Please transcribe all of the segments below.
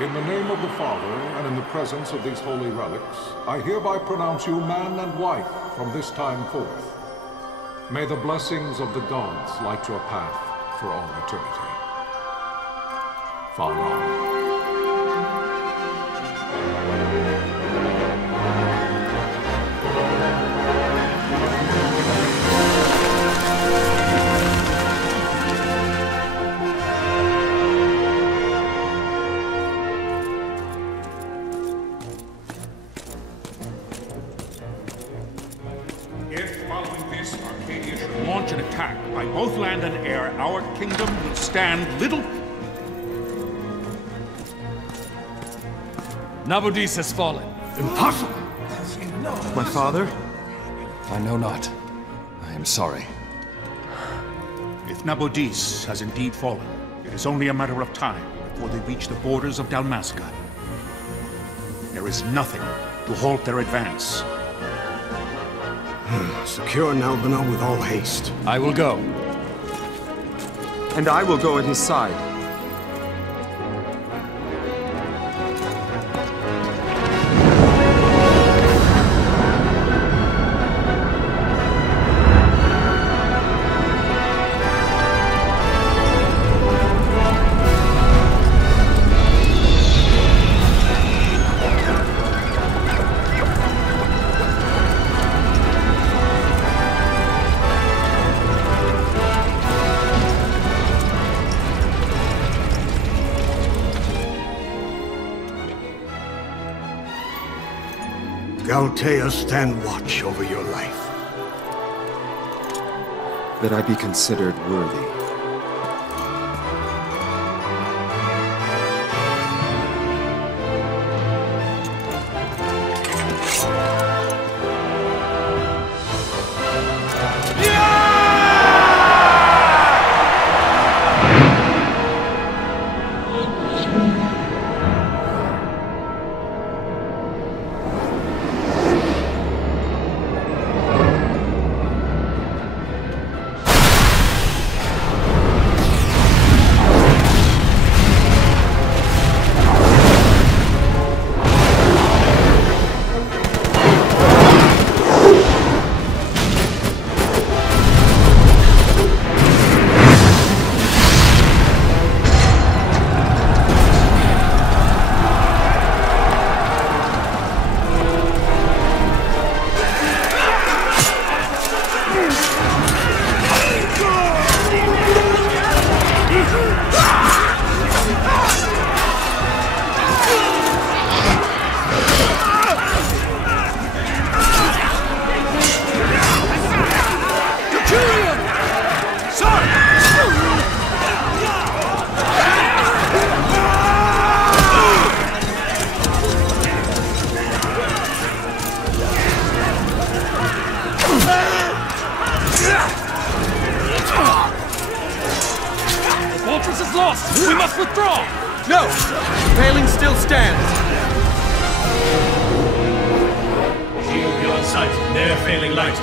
In the name of the Father, and in the presence of these holy relics, I hereby pronounce you man and wife from this time forth. May the blessings of the gods light your path for all eternity. Far on. Launch an attack by both land and air, our kingdom will stand little... Nabudis has fallen. Impossible! My father? I know not. I am sorry. If Nabudis has indeed fallen, it is only a matter of time before they reach the borders of Dalmasca. There is nothing to halt their advance. Secure Nalbina with all haste. I will go. And I will go at his side. Galtea, stand watch over your life. That I be considered worthy. We must withdraw! No! The paling still stands! Shield beyond sight, ne'er failing light.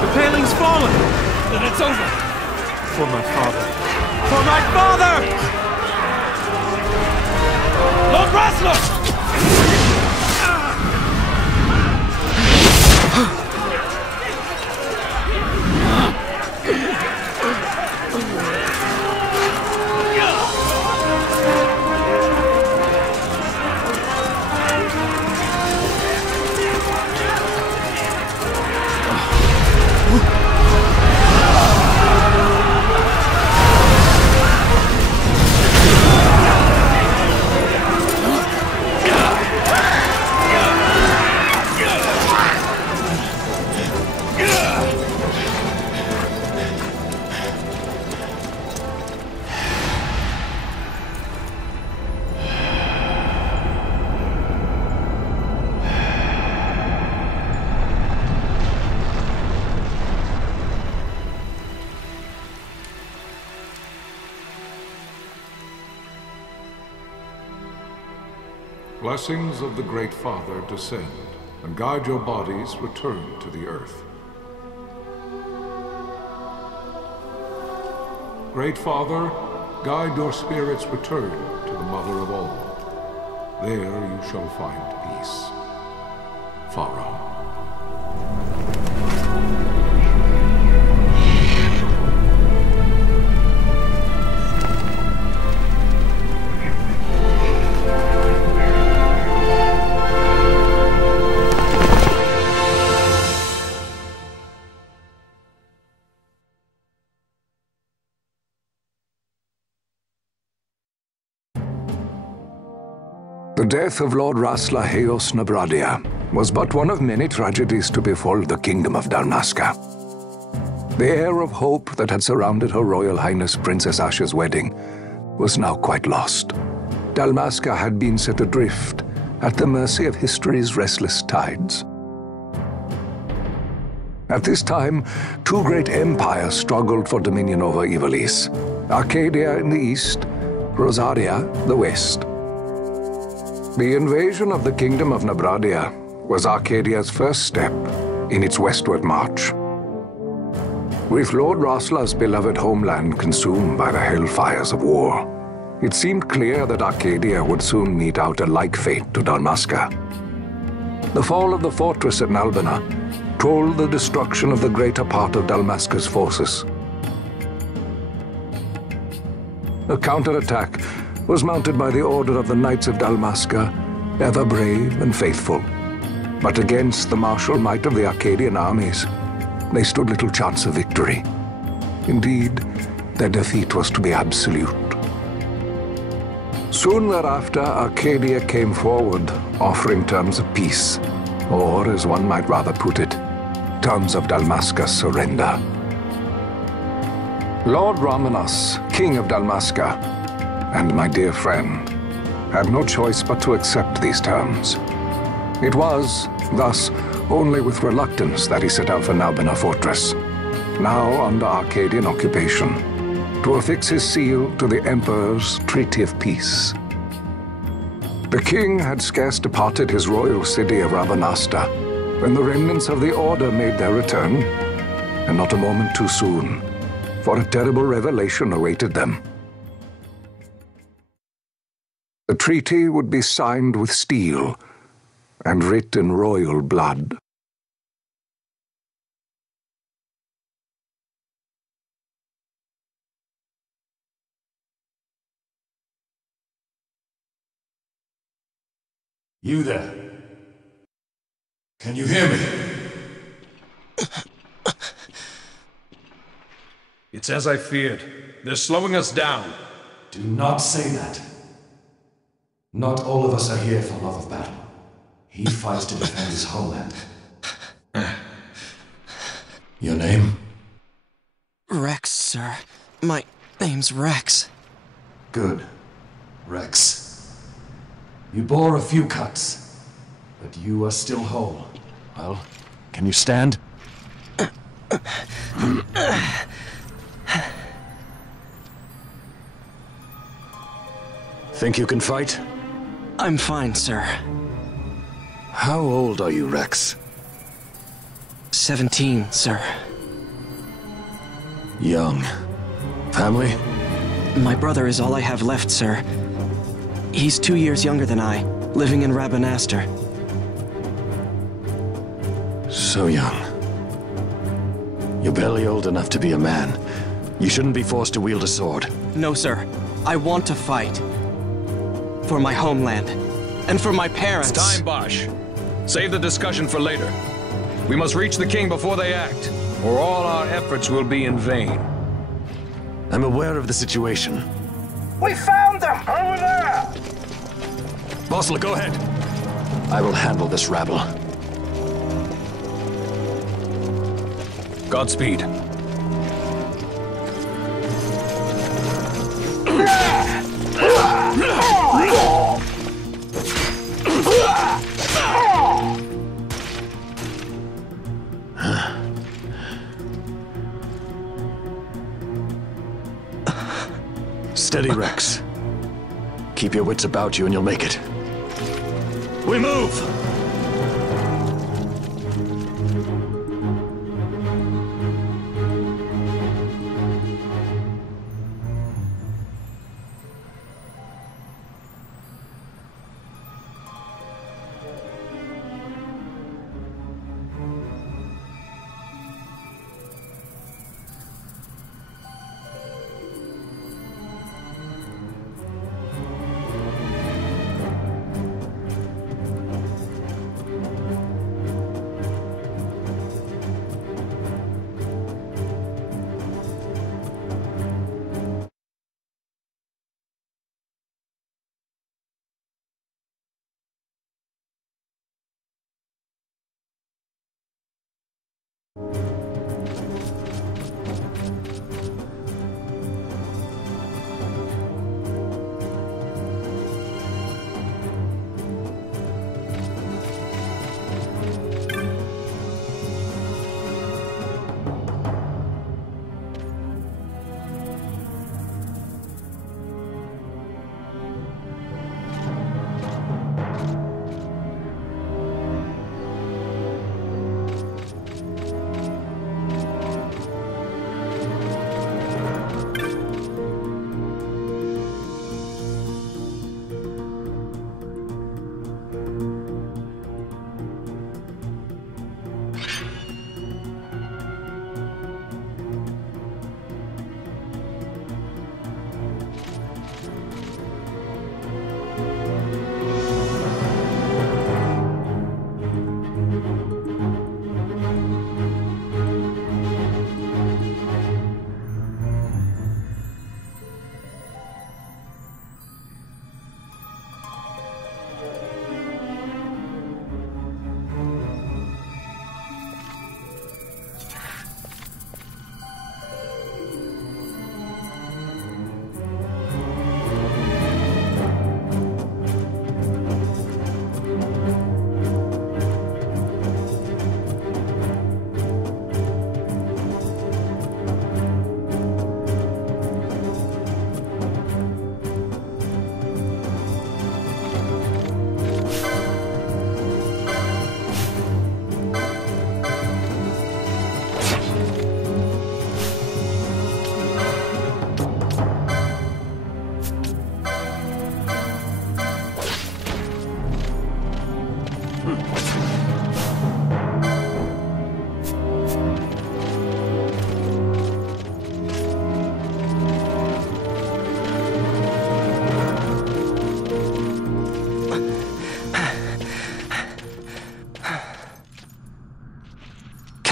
The paling's fallen! Then it's over! For my father. For my father! Lord Rasler! blessings of the Great Father descend, and guide your bodies return to the earth. Great Father, guide your spirits return to the Mother of all. There you shall find peace. Pharaoh. The death of Lord Rasla Heos Nabradia was but one of many tragedies to befall the Kingdom of Dalmasca. The air of hope that had surrounded Her Royal Highness Princess Asha's wedding was now quite lost. Dalmasca had been set adrift at the mercy of history's restless tides. At this time, two great empires struggled for dominion over Ivalice: Arcadia in the east, Rosaria the west. The invasion of the Kingdom of Nabradia was Arcadia's first step in its westward march. With Lord Rasla's beloved homeland consumed by the hellfires of war, it seemed clear that Arcadia would soon mete out a like fate to Dalmasca. The fall of the fortress at Nalbina told the destruction of the greater part of Dalmasca's forces. A counterattack was mounted by the order of the Knights of Dalmasca, ever brave and faithful. But against the martial might of the Arcadian armies, they stood little chance of victory. Indeed, their defeat was to be absolute. Soon thereafter, Arcadia came forward, offering terms of peace, or, as one might rather put it, terms of Dalmasca's surrender. Lord Ramenas, King of Dalmasca, and my dear friend, had no choice but to accept these terms. It was, thus, only with reluctance that he set out for Nalbina Fortress, now under Arcadian occupation, to affix his seal to the Emperor's Treaty of Peace. The king had scarce departed his royal city of Rabanasta when the remnants of the Order made their return, and not a moment too soon, for a terrible revelation awaited them. The treaty would be signed with steel and writ in royal blood. You there? Can you hear me? It's as I feared. They're slowing us down. Do not say that. Not all of us are here for love of battle. He fights to defend his homeland. Your name? Rex, sir. My name's Rex. Good. Rex. You bore a few cuts, but you are still whole. Well, can you stand? Think you can fight? I'm fine, sir. How old are you, Rex? 17, sir. Young. Family? My brother is all I have left, sir. He's 2 years younger than I, living in Rabanastre. So young. You're barely old enough to be a man. You shouldn't be forced to wield a sword. No, sir. I want to fight. For my homeland. And for my parents. It's time, Bosch. Save the discussion for later. We must reach the king before they act, or all our efforts will be in vain. I'm aware of the situation. We found them! Over there! Bossel, go ahead. I will handle this rabble. Godspeed. Steady, Rex. Keep your wits about you and you'll make it. We move!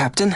Captain?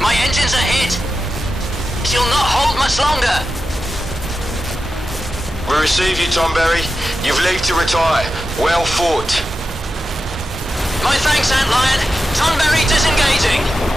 My engines are hit. She'll not hold much longer. We receive you, Tomberry. You've leave to retire. Well fought. My thanks, Antlion. Tonberry disengaging.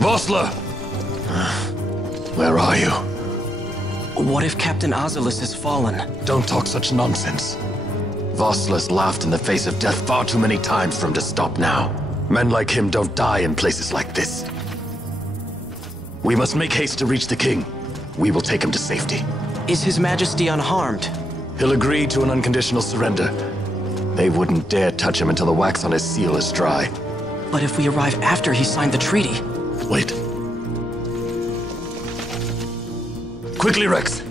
Vossler! Where are you? What if Captain Oculus has fallen? Don't talk such nonsense. Vossler's laughed in the face of death far too many times for him to stop now. Men like him don't die in places like this. We must make haste to reach the king. We will take him to safety. Is His Majesty unharmed? He'll agree to an unconditional surrender. They wouldn't dare touch him until the wax on his seal is dry. But if we arrive after he signed the treaty? Wait. Quickly, Rex!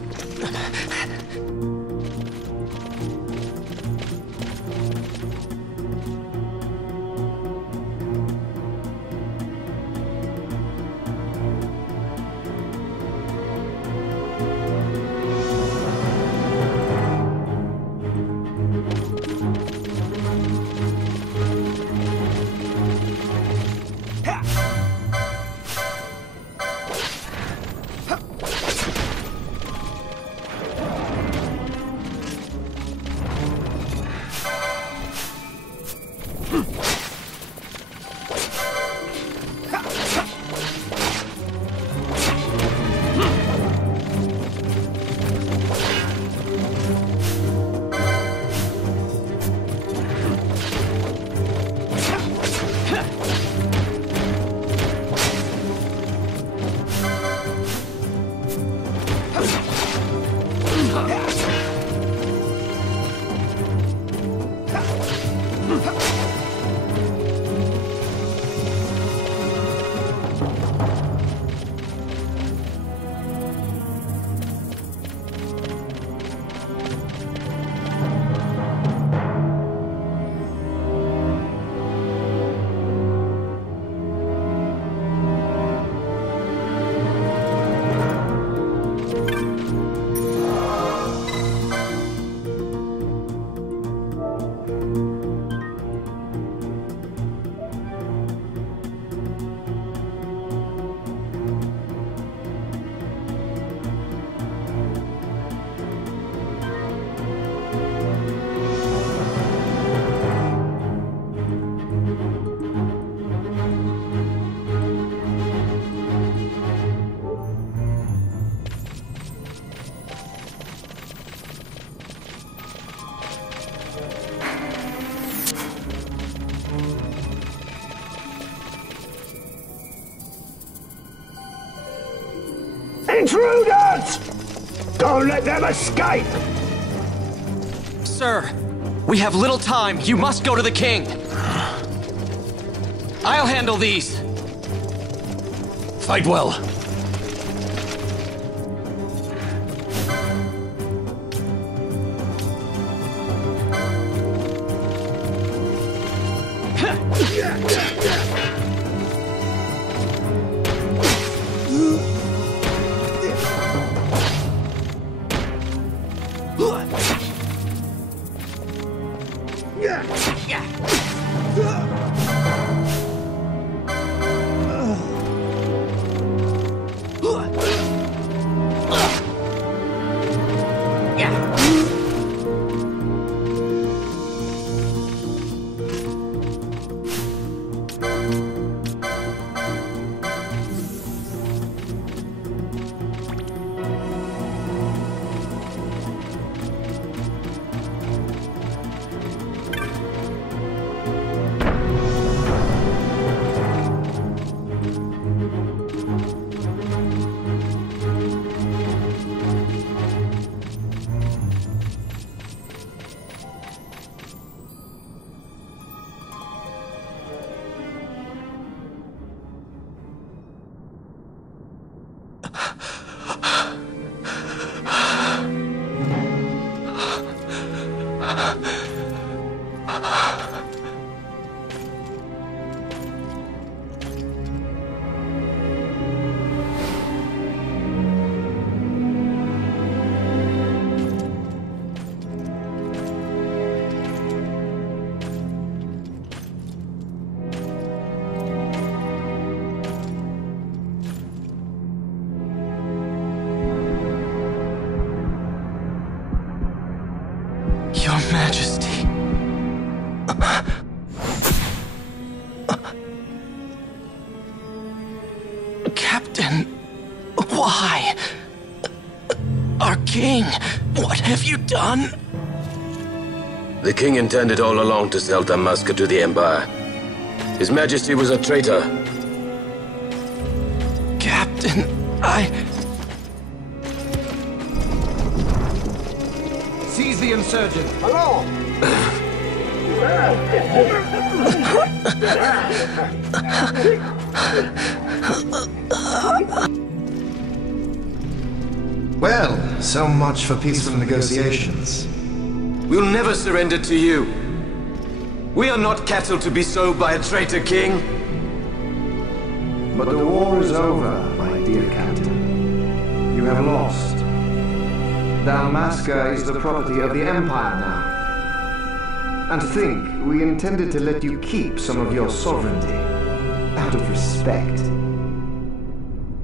Intruders! Don't let them escape! Sir, we have little time. You must go to the king. I'll handle these. Fight well. Captain, why? Our king, what have you done? The king intended all along to sell Dalmasca to the Empire. His Majesty was a traitor. Captain, Seize the insurgent! Hello! Well, so much for peaceful negotiations. We'll never surrender to you. We are not cattle to be sold by a traitor king. But the war is over, my dear Captain. You have lost. Dalmasca is the property of the Empire now. And think, we intended to let you keep some of your sovereignty, out of respect.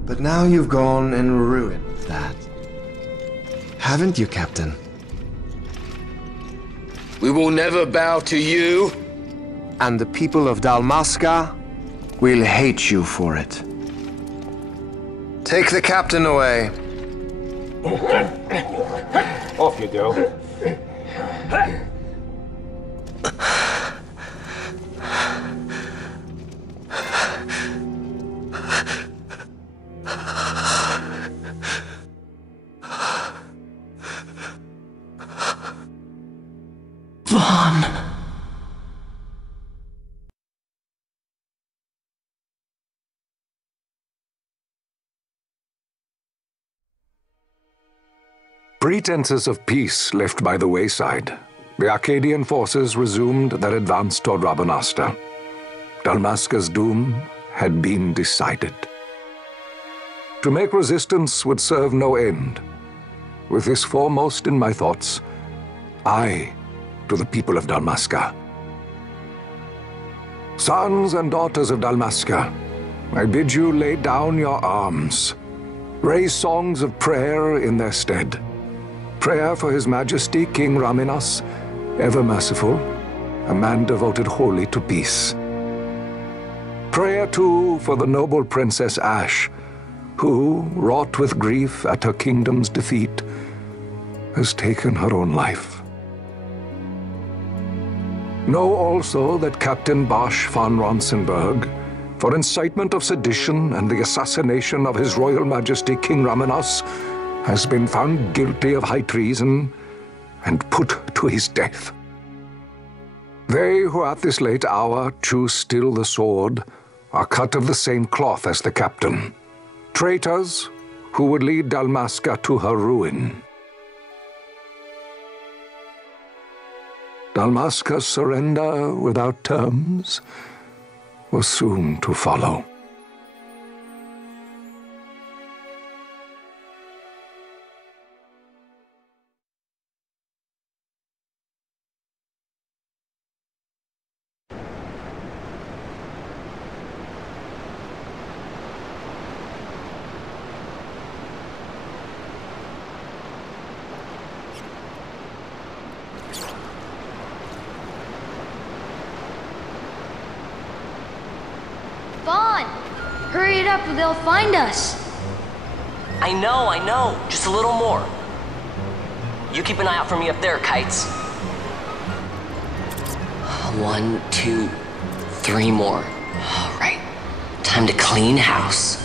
But now you've gone and ruined that. Haven't you, Captain? We will never bow to you. And the people of Dalmasca will hate you for it. Take the captain away. Off you go. Vaughn. Pretenses of peace left by the wayside, the Arcadian forces resumed their advance toward Rabanasta. Dalmasca's doom had been decided. To make resistance would serve no end. With this foremost in my thoughts, I to the people of Dalmasca. Sons and daughters of Dalmasca, I bid you lay down your arms. Raise songs of prayer in their stead. Prayer for His Majesty King Raminas, ever merciful, a man devoted wholly to peace. Prayer, too, for the noble Princess Ash, who, wrought with grief at her kingdom's defeat, has taken her own life. Know also that Captain Bosch von Ronsenberg, for incitement of sedition and the assassination of His Royal Majesty King Raminas, has been found guilty of high treason and put to his death. They who at this late hour choose still the sword are cut of the same cloth as the captain, traitors who would lead Dalmasca to her ruin. Dalmasca's surrender without terms was soon to follow. Hurry it up or they'll find us. I know. Just a little more. You keep an eye out for me up there, Kites. 1, 2, 3 more. All right. Time to clean house.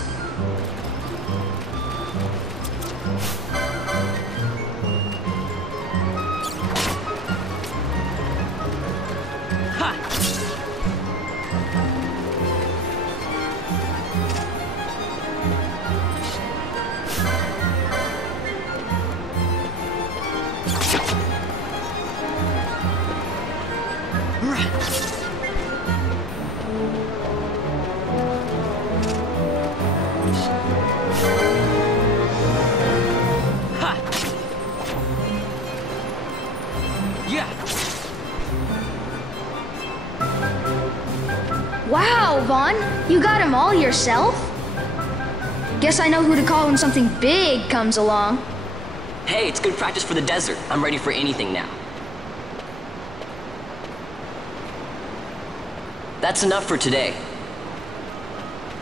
Wow, Vaughn, you got him all yourself? Guess I know who to call when something big comes along. Hey, it's good practice for the desert. I'm ready for anything now. That's enough for today.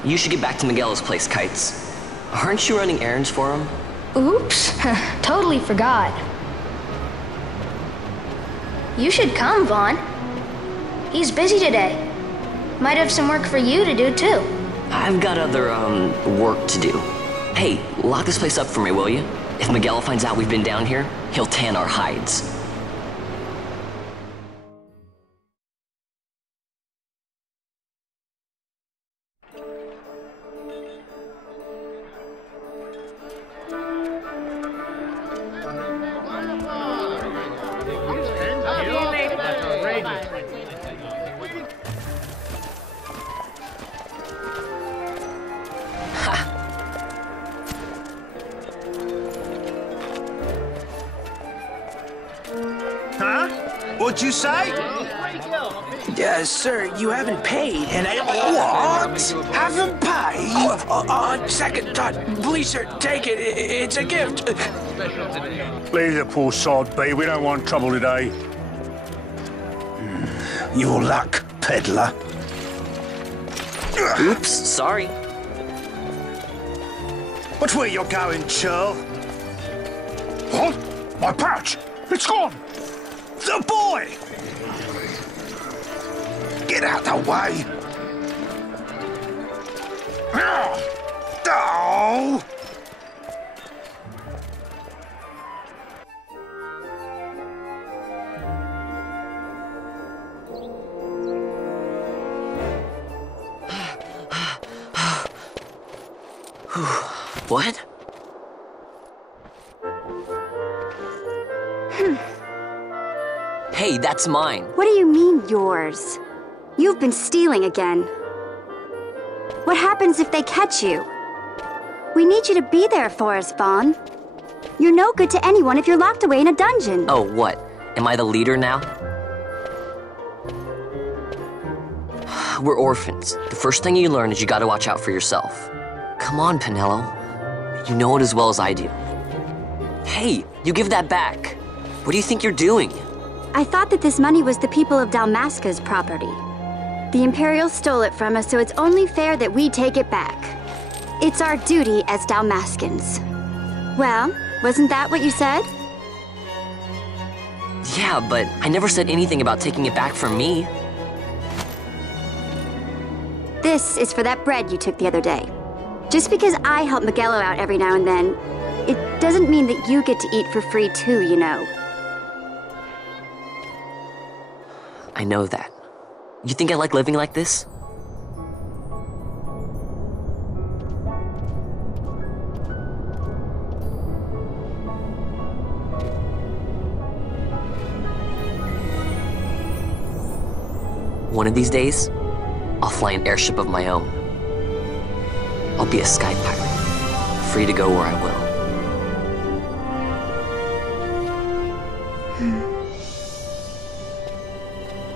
You should get back to Miguel's place, Kites. Aren't you running errands for him? Oops, totally forgot. You should come, Vaughn. He's busy today. Might have some work for you to do, too. I've got other, work to do. Hey, lock this place up for me, will you? If Miguel finds out we've been down here, he'll tan our hides. What'd you say? Sir, you haven't paid, and I... What? Haven't paid? On second thought, please, sir, take it. It's a gift. Leave the poor sod be. We don't want trouble today. Your luck, peddler. Oops, sorry. Watch where you're going, churl. What? My pouch! It's gone! The boy! Get out the way! Oh! What? Hey, that's mine. What do you mean, yours? You've been stealing again. What happens if they catch you? We need you to be there for us, Vaughn. You're no good to anyone if you're locked away in a dungeon. Oh, what? Am I the leader now? We're orphans. The first thing you learn is you gotta watch out for yourself. Come on, Pinello. You know it as well as I do. Hey, you give that back. What do you think you're doing? I thought that this money was the people of Dalmasca's property. The Imperials stole it from us, so it's only fair that we take it back. It's our duty as Dalmascans. Well, wasn't that what you said? Yeah, but I never said anything about taking it back from me. This is for that bread you took the other day. Just because I help Miguelo out every now and then, it doesn't mean that you get to eat for free too, you know. I know that. You think I like living like this? One of these days, I'll fly an airship of my own. I'll be a sky pirate, free to go where I will.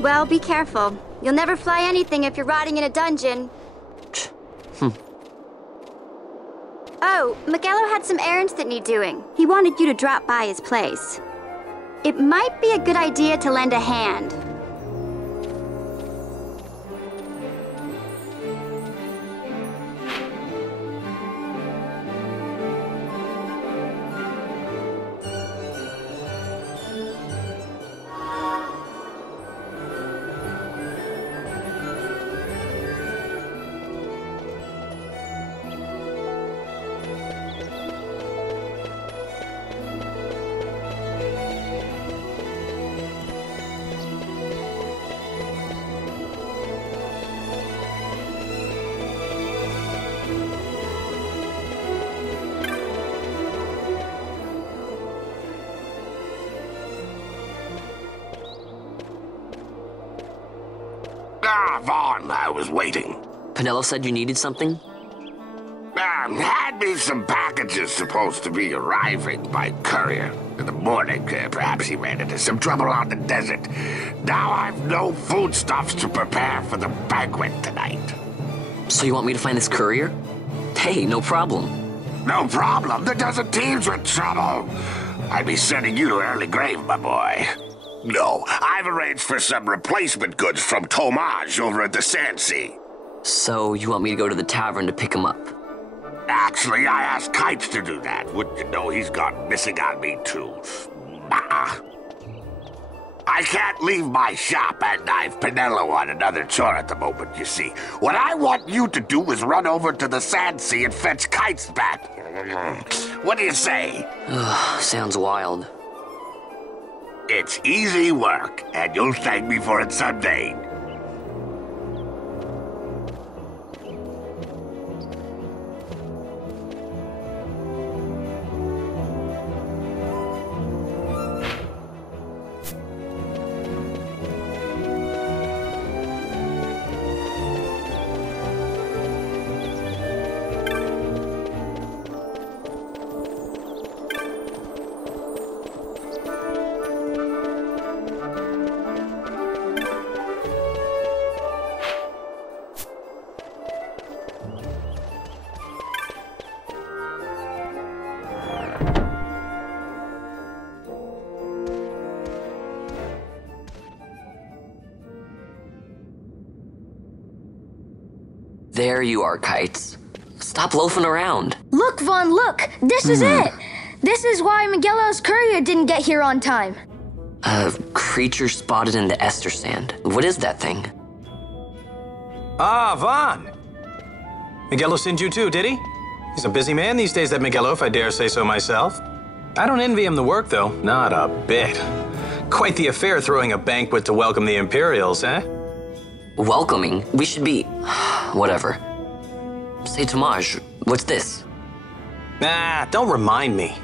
Well, be careful. You'll never fly anything if you're rotting in a dungeon. Oh, Miguelo had some errands that need doing. He wanted you to drop by his place. It might be a good idea to lend a hand. Vaughn, I was waiting. Pinello said you needed something? Had me some packages supposed to be arriving by courier. In the morning, perhaps he ran into some trouble on the desert. Now I've no foodstuffs to prepare for the banquet tonight. So you want me to find this courier? Hey, no problem. No problem. The desert teems with trouble. I'd be sending you to early grave, my boy. No, I've arranged for some replacement goods from Tomage over at the Sandsea. So, you want me to go to the tavern to pick him up? Actually, I asked Kites to do that. Wouldn't you know he's gone missing on me, too? Bah. I can't leave my shop and I've Pinello on another chore at the moment, you see. What I want you to do is run over to the Sand Sea and fetch Kites back. What do you say? Sounds wild. It's easy work, and you'll thank me for it someday. There you are, Kites. Stop loafing around. Look, Vaughn, look! This is it! This is why Miguelo's courier didn't get here on time. A creature spotted in the Ester Sand. What is that thing? Ah, Vaughn! Miguelo sent you too, did he? He's a busy man these days, that Miguelo, if I dare say so myself. I don't envy him the work, though. Not a bit. Quite the affair throwing a banquet to welcome the Imperials, eh? Welcoming? We should be... whatever. Say, Tomaj, what's this? Nah, don't remind me.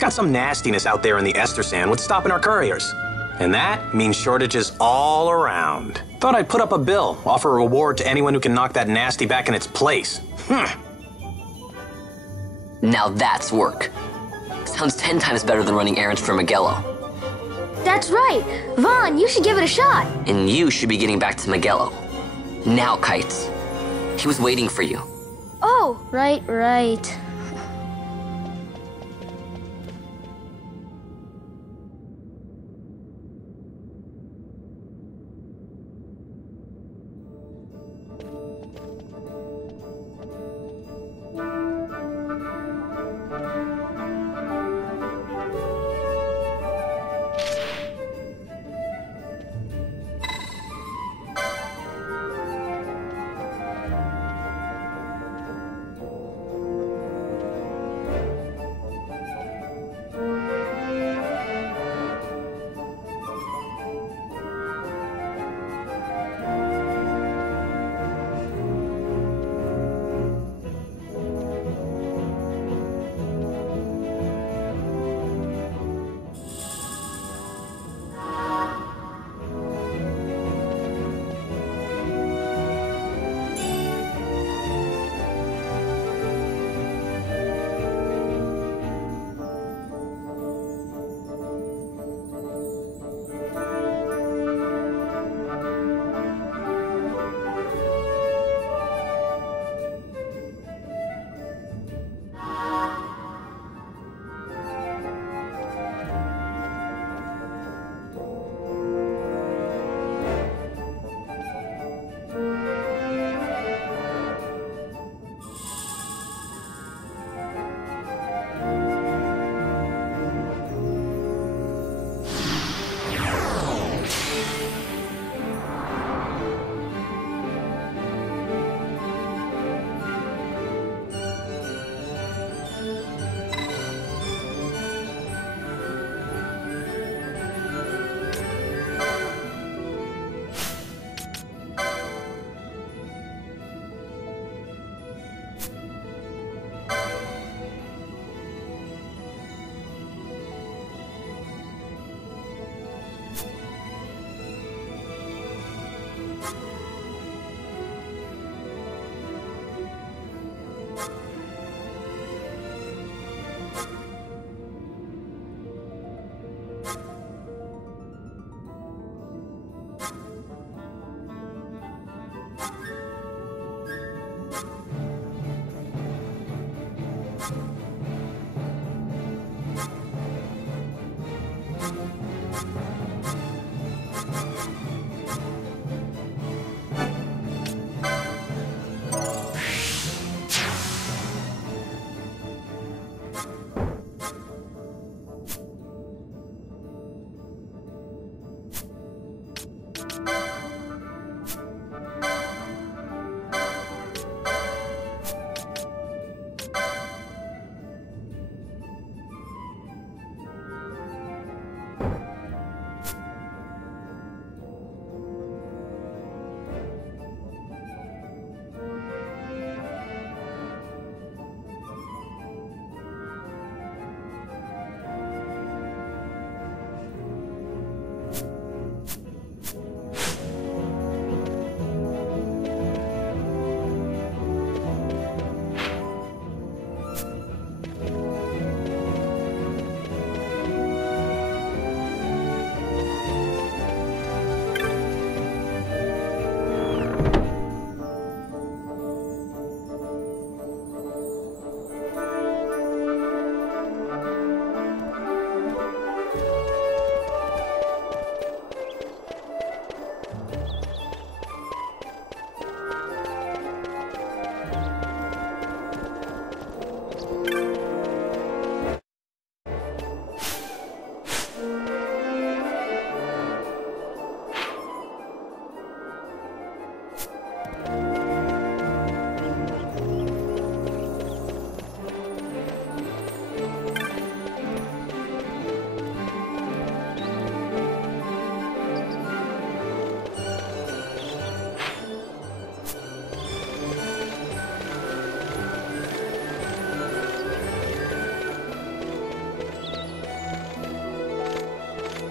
Got some nastiness out there in the Ester Sand. What's stopping our couriers? And that means shortages all around. Thought I'd put up a bill, offer a reward to anyone who can knock that nasty back in its place. Now that's work. Sounds 10 times better than running errands for Miguelo. That's right! Vaughn, you should give it a shot! And you should be getting back to Miguelo. Now, Kites. He was waiting for you. Oh, right.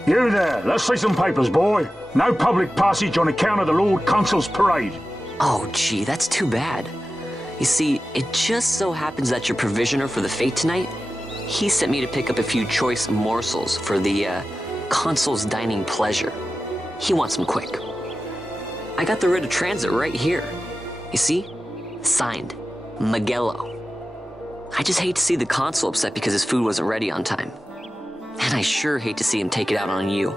You there, let's see some papers, boy. No public passage on account of the Lord Consul's parade. Oh, gee, that's too bad. You see, it just so happens that your provisioner for the fete tonight, he sent me to pick up a few choice morsels for the, Consul's dining pleasure. He wants them quick. I got the writ of transit right here. You see? Signed, Magello. I just hate to see the Consul upset because his food wasn't ready on time. And I sure hate to see him take it out on you.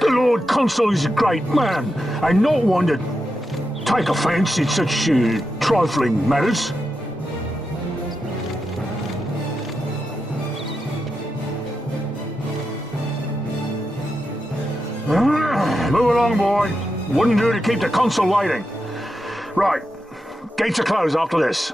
The Lord Consul is a great man, and not one to take offense in such trifling matters. Move along, boy. Wouldn't do to keep the Consul waiting. Right, gates are closed after this.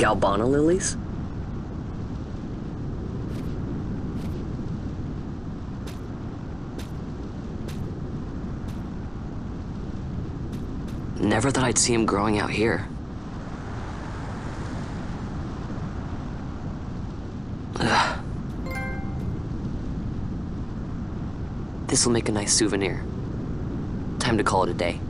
Galbana lilies? Never thought I'd see him growing out here. Ugh. This'll make a nice souvenir. Time to call it a day.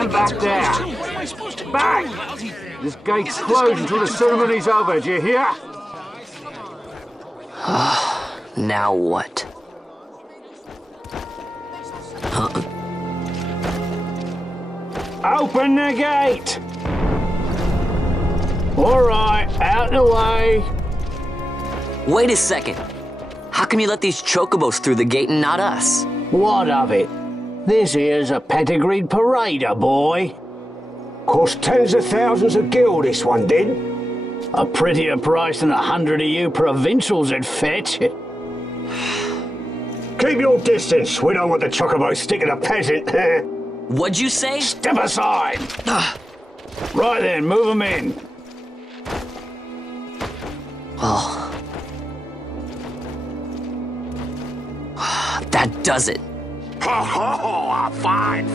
Stand back there. Back! This gate's closed until the ceremony's over, do you hear? Now what? Open the gate! Alright, out the way. Wait a second. How come you let these chocobos through the gate and not us? What of it? This here's a pedigreed parader, boy. Cost tens of thousands of gil, this one did. A prettier price than 100 of you provincials would fetch. Keep your distance. We don't want the chocobo sticking a peasant. What'd you say? Step aside. Right then, move them in. Well, that does it. Oh, a fine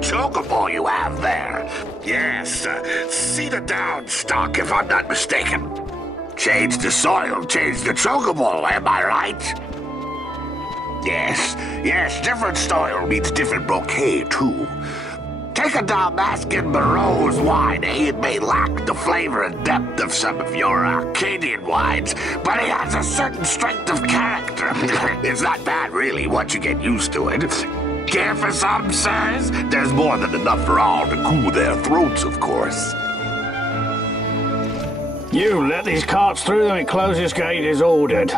chocobo you have there. Yes, cedar down stock if I'm not mistaken. Change the soil, change the chocobo, am I right? Yes, different soil means different bouquet too. Take a Dalmascan Barreau's wine, it may lack the flavor and depth of some of your Arcadian wines, but it has a certain strength of character. It's not bad, really, once you get used to it. Care for some, sirs? There's more than enough for all to cool their throats, of course. You let these carts through when the closest gate is ordered.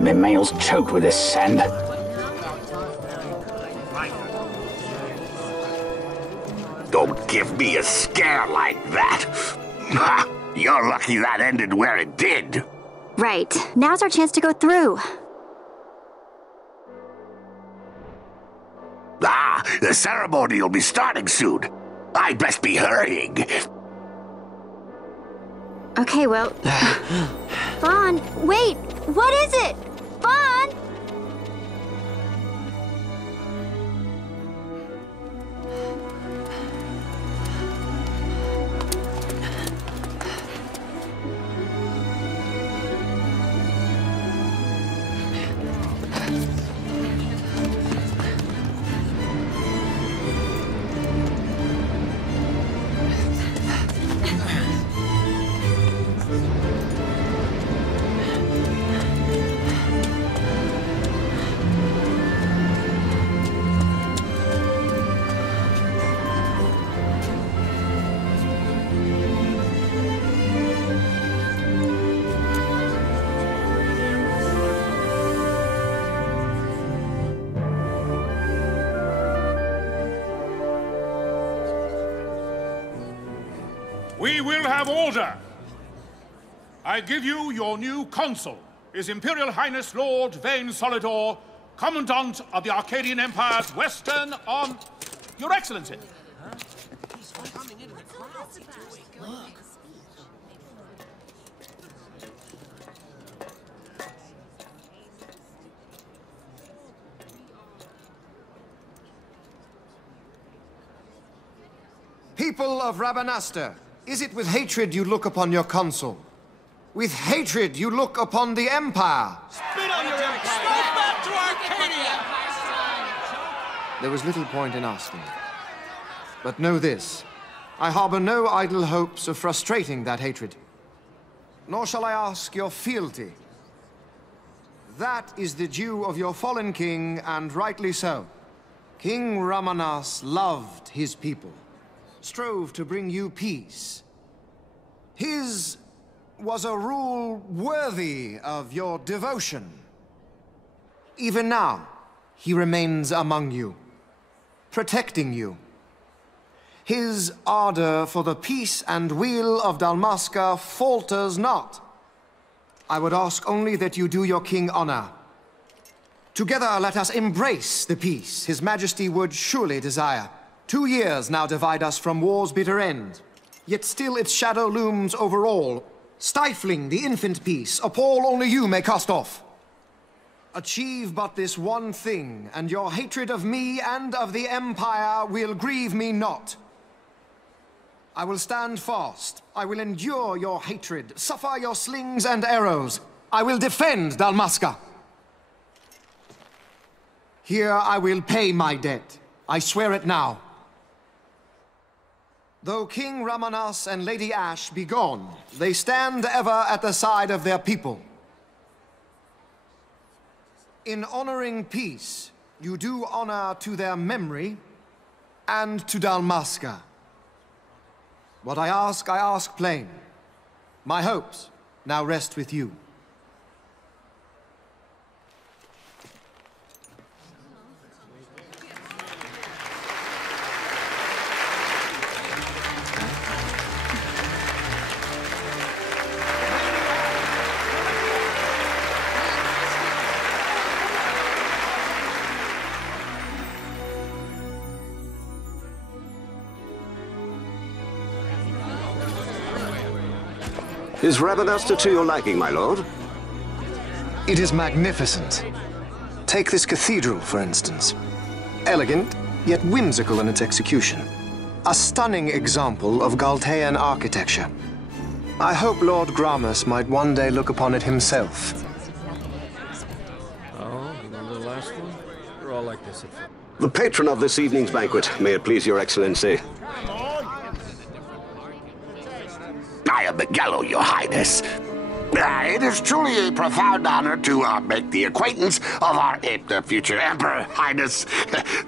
My mail's choked with this sand. Don't give me a scare like that. You're lucky that ended where it did. Right. Now's our chance to go through. The ceremony will be starting soon. I'd best be hurrying. Okay, well... Vaughn, wait! What is it? Vaughn! We will have order. I give you your new consul, His Imperial Highness Lord Vane Solidor, Commandant of the Arcadian Empire's Western Arm... Your Excellency. People of Rabanastre, is it with hatred you look upon your consul? With hatred you look upon the Empire? Spit on your empire! Move back to Arcadia! There was little point in asking. But know this, I harbor no idle hopes of frustrating that hatred. Nor shall I ask your fealty. That is the due of your fallen king, and rightly so. King Ramanas loved his people, strove to bring you peace. His was a rule worthy of your devotion. Even now, he remains among you, protecting you. His ardor for the peace and weal of Dalmasca falters not. I would ask only that you do your king honor. Together let us embrace the peace His Majesty would surely desire. 2 years now divide us from war's bitter end, yet still its shadow looms over all, stifling the infant peace a pall only you may cast off. Achieve but this one thing, and your hatred of me and of the Empire will grieve me not. I will stand fast. I will endure your hatred, suffer your slings and arrows. I will defend Dalmasca. Here I will pay my debt. I swear it now. Though King Ramanas and Lady Ash be gone, they stand ever at the side of their people. In honoring peace, you do honor to their memory and to Dalmasca. What I ask plain. My hopes now rest with you. Is Rabanastre to your liking, my lord? It is magnificent. Take this cathedral, for instance. Elegant, yet whimsical in its execution. A stunning example of Galtean architecture. I hope Lord Gramus might one day look upon it himself. Oh, remember the last one? You're all like this at first. The patron of this evening's banquet, may it please your excellency. I am Miguel, your highness. It is truly a profound honor to make the acquaintance of our future emperor, highness.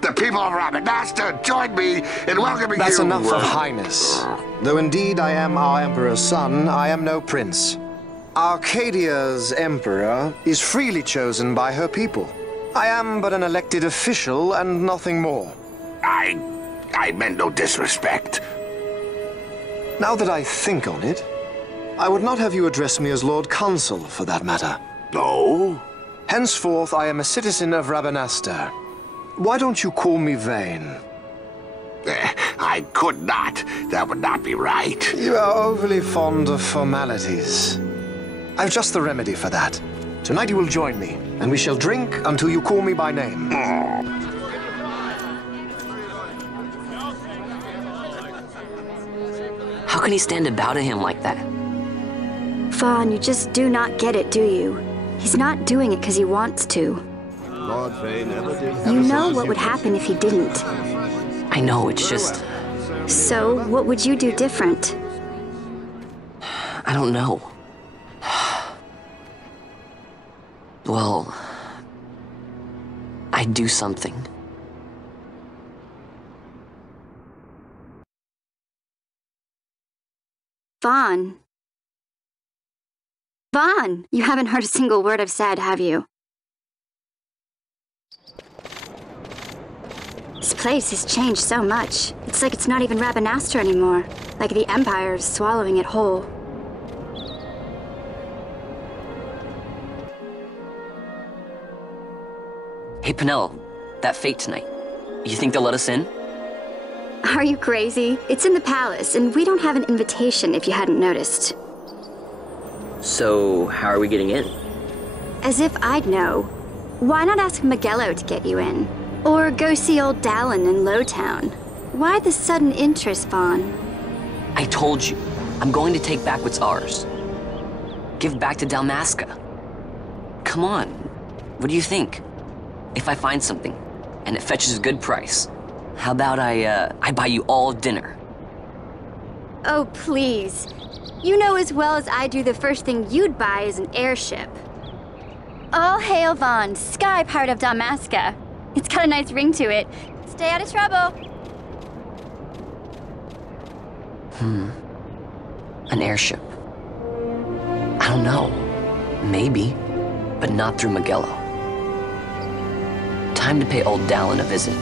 The people of Rabanastre join me in welcoming you. That's enough of highness. Though indeed I am our emperor's son, I am no prince. Arcadia's emperor is freely chosen by her people. I am but an elected official and nothing more. I meant no disrespect. Now that I think on it, I would not have you address me as Lord Consul, for that matter. No? Henceforth, I am a citizen of Rabanastre. Why don't you call me Vane? I could not. That would not be right. You are overly fond of formalities. I've just the remedy for that. Tonight you will join me, and we shall drink until you call me by name. How can he stand to bow to him like that? Fawn, you just do not get it, do you? He's not doing it because he wants to. Lord Vane never did. You know what would happen if he didn't. I know, it's just... So, what would you do different? I don't know. Well... I'd do something. Vaughn. Vaughn! You haven't heard a single word I've said, have you? This place has changed so much. It's like it's not even Rabanastre anymore. Like the Empire is swallowing it whole. Hey, Penelo, that fete tonight. You think they'll let us in? Are you crazy? It's in the palace, and we don't have an invitation if you hadn't noticed. So, how are we getting in? As if I'd know. Why not ask Miguelo to get you in? Or go see old Dallin in Lowtown? Why the sudden interest, Vaughn? I told you, I'm going to take back what's ours. Give back to Dalmasca. Come on, what do you think? If I find something, and it fetches a good price, how about I buy you all dinner? Oh, please. You know as well as I do the first thing you'd buy is an airship. All hail Vaughn, Sky Pirate of Dalmasca. It's got a nice ring to it. Stay out of trouble. An airship. I don't know. Maybe, but not through Miguelo. Time to pay old Dallin a visit.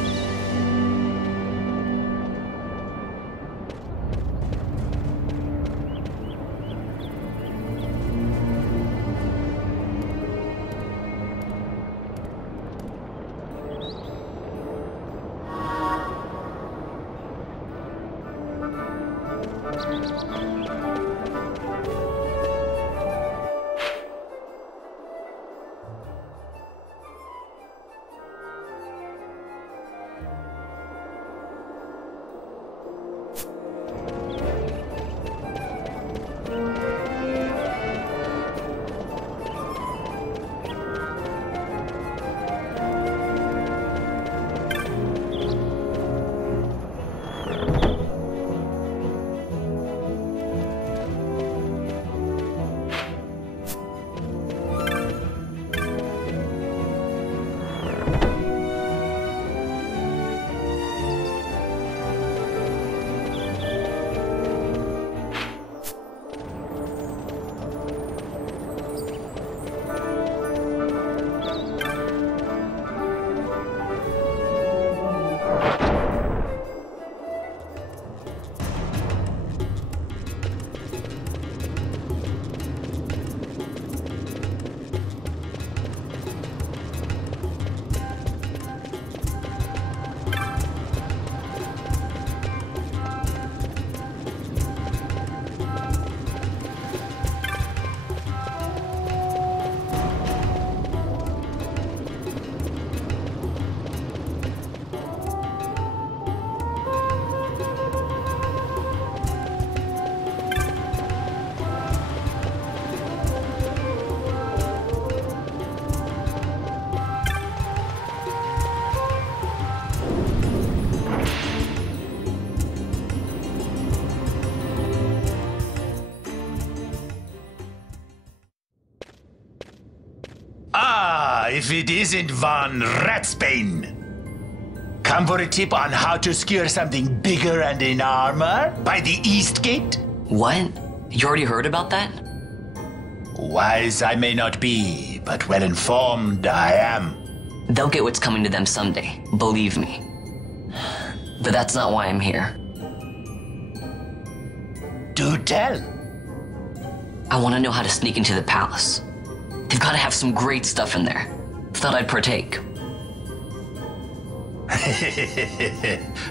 If it isn't Von Ratsbane. Come for a tip on how to secure something bigger and in armor by the East Gate? What? You already heard about that? Wise I may not be, but well informed I am. They'll get what's coming to them someday, believe me. But that's not why I'm here. Do tell. I want to know how to sneak into the palace. They've got to have some great stuff in there. Thought I'd partake.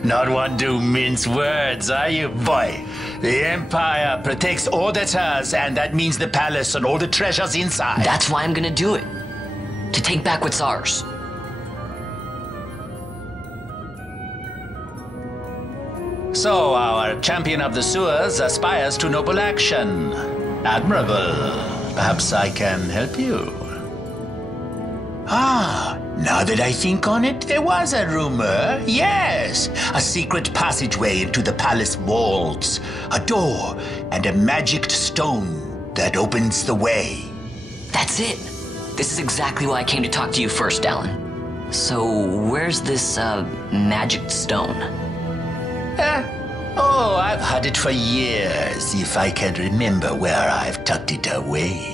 Not one to mince words, are you, boy? The Empire protects all that's hers, and that means the palace and all the treasures inside. That's why I'm gonna do it. To take back what's ours. So our champion of the sewers aspires to noble action. Admirable. Perhaps I can help you. Now that I think on it, there was a rumor. Yes, a secret passageway into the palace vaults, a door, and a magic stone that opens the way. That's it. This is exactly why I came to talk to you first, Dallin. So, where's this, magic stone? Oh, I've had it for years, if I can remember where I've tucked it away.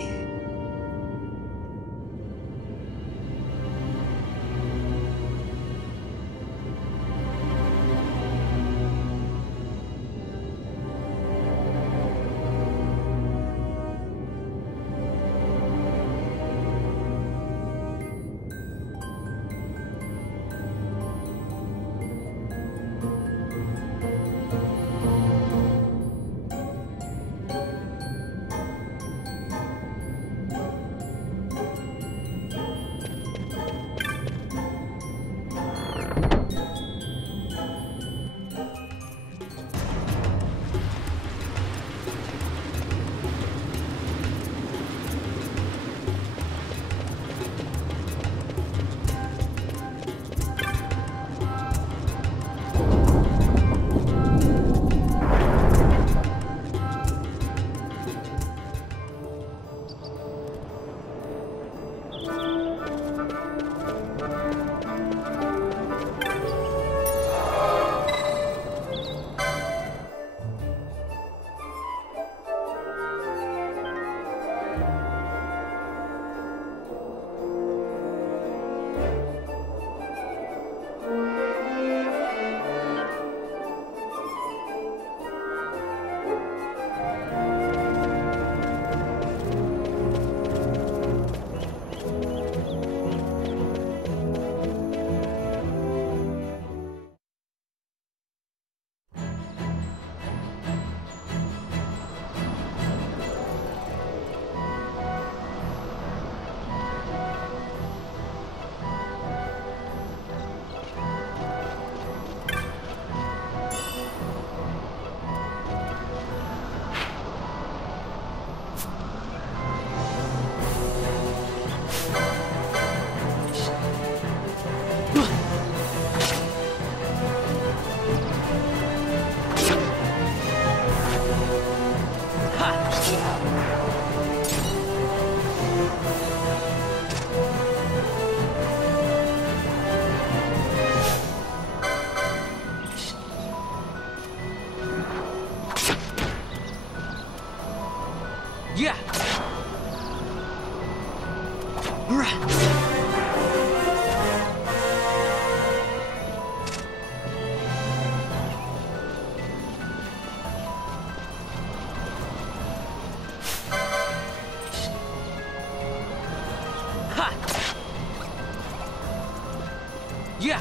Yeah.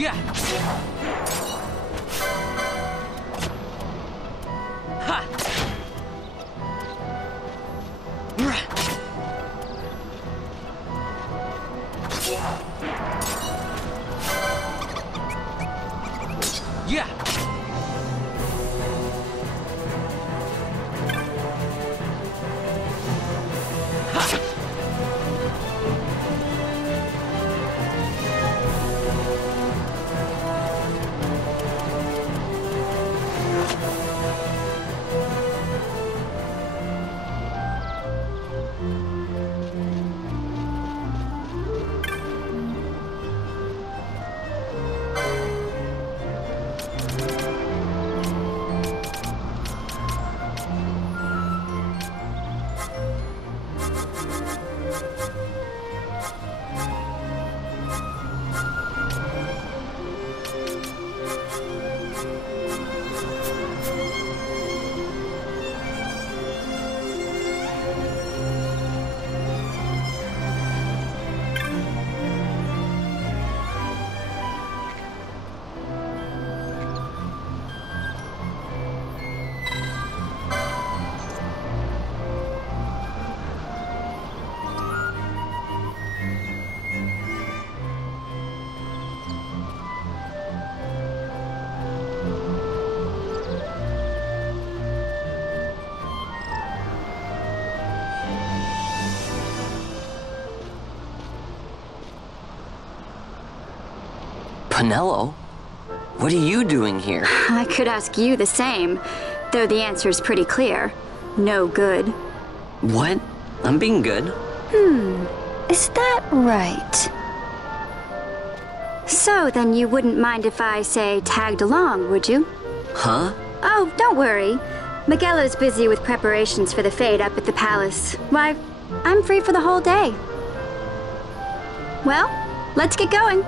Yeah. Ha. Yeah. Penelo? What are you doing here? I could ask you the same, though the answer's pretty clear. No good. What? I'm being good. Is that right? So then you wouldn't mind if I, say, tagged along, would you? Huh? Oh, don't worry. Miguelo's busy with preparations for the fete up at the palace. Why, I'm free for the whole day. Well, let's get going.